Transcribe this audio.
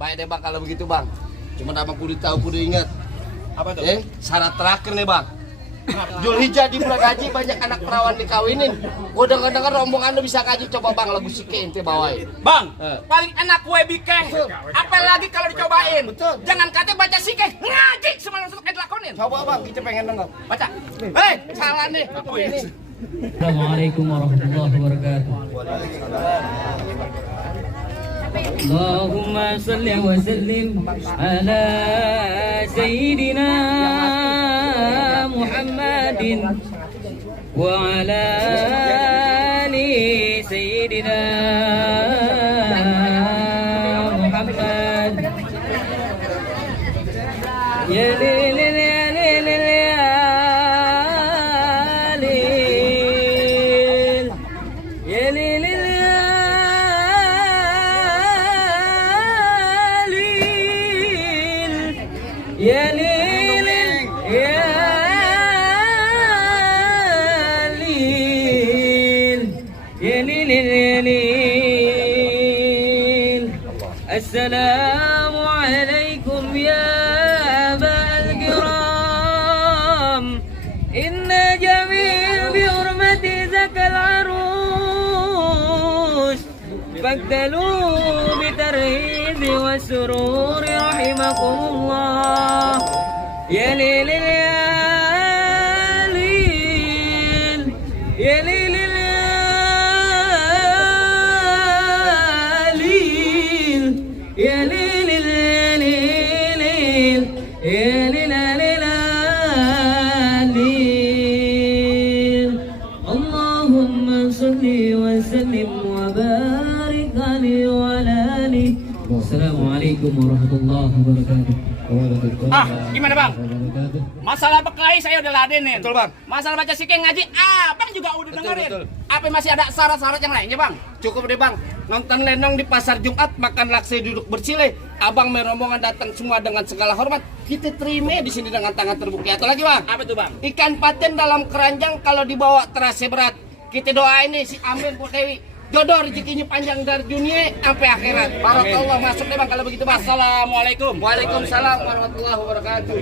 Baik deh bang kalau begitu bang. Cuma abang kudu tahu kudu ingat. Apa tuh? Syarat terakhir nih bang. Julhijjah di bulan haji banyak anak perawan dikawinin. Gua denger rombongan lu bisa ngaji, coba bang lagu Sike ente bawain. Bang, paling enak kue bikeh. Apalagi kalau dicobain. Betul. Jangan katanya baca Sike, ngaji semua langsung kayak dilakonin. Coba bang, kita pengen denger. Baca. Salah nih. Ini. Assalamualaikum warahmatullahi wabarakatuh. Allahumma salli wa sallim ala sayyidina Muhammadin wa ala ali sayyidina Muhammad. Ya lil ya lil ya lil ya lil ya lil ya lil ya lil. Assalamu alaikum ya abal kiram, inna jamil bi hurmati zakal arus fagdalu bi tarhibi wa sururi rahimakumullah. Ya lil ya lil ya lil ya lil ya lil Allahumma salli wa sallim wa barik alaihi wa ala alihi. Assalamualaikum warahmatullahi wabarakatuh. Gimana bang? Masalah berkelahi saya udah laden nih. Betul bang. Masalah baca Sike ngaji, abang juga udah dengerin. Betul. Apa masih ada syarat-syarat yang lainnya bang? Cukup deh bang. Nonton lenong di pasar Jumat, makan laksa duduk bersile. Abang merombongan datang semua dengan segala hormat. Kita terima di sini dengan tangan terbuka. Atau lagi bang? Apa tuh bang? Ikan paten dalam keranjang kalau dibawa terasa berat. Kita doain nih si Amin Bu Dewi. Jodoh rezekinya panjang dari dunia sampai akhirat. Barakallah, masuk deh bang kalau begitu bang. Assalamualaikum. Waalaikumsalam warahmatullahi wabarakatuh.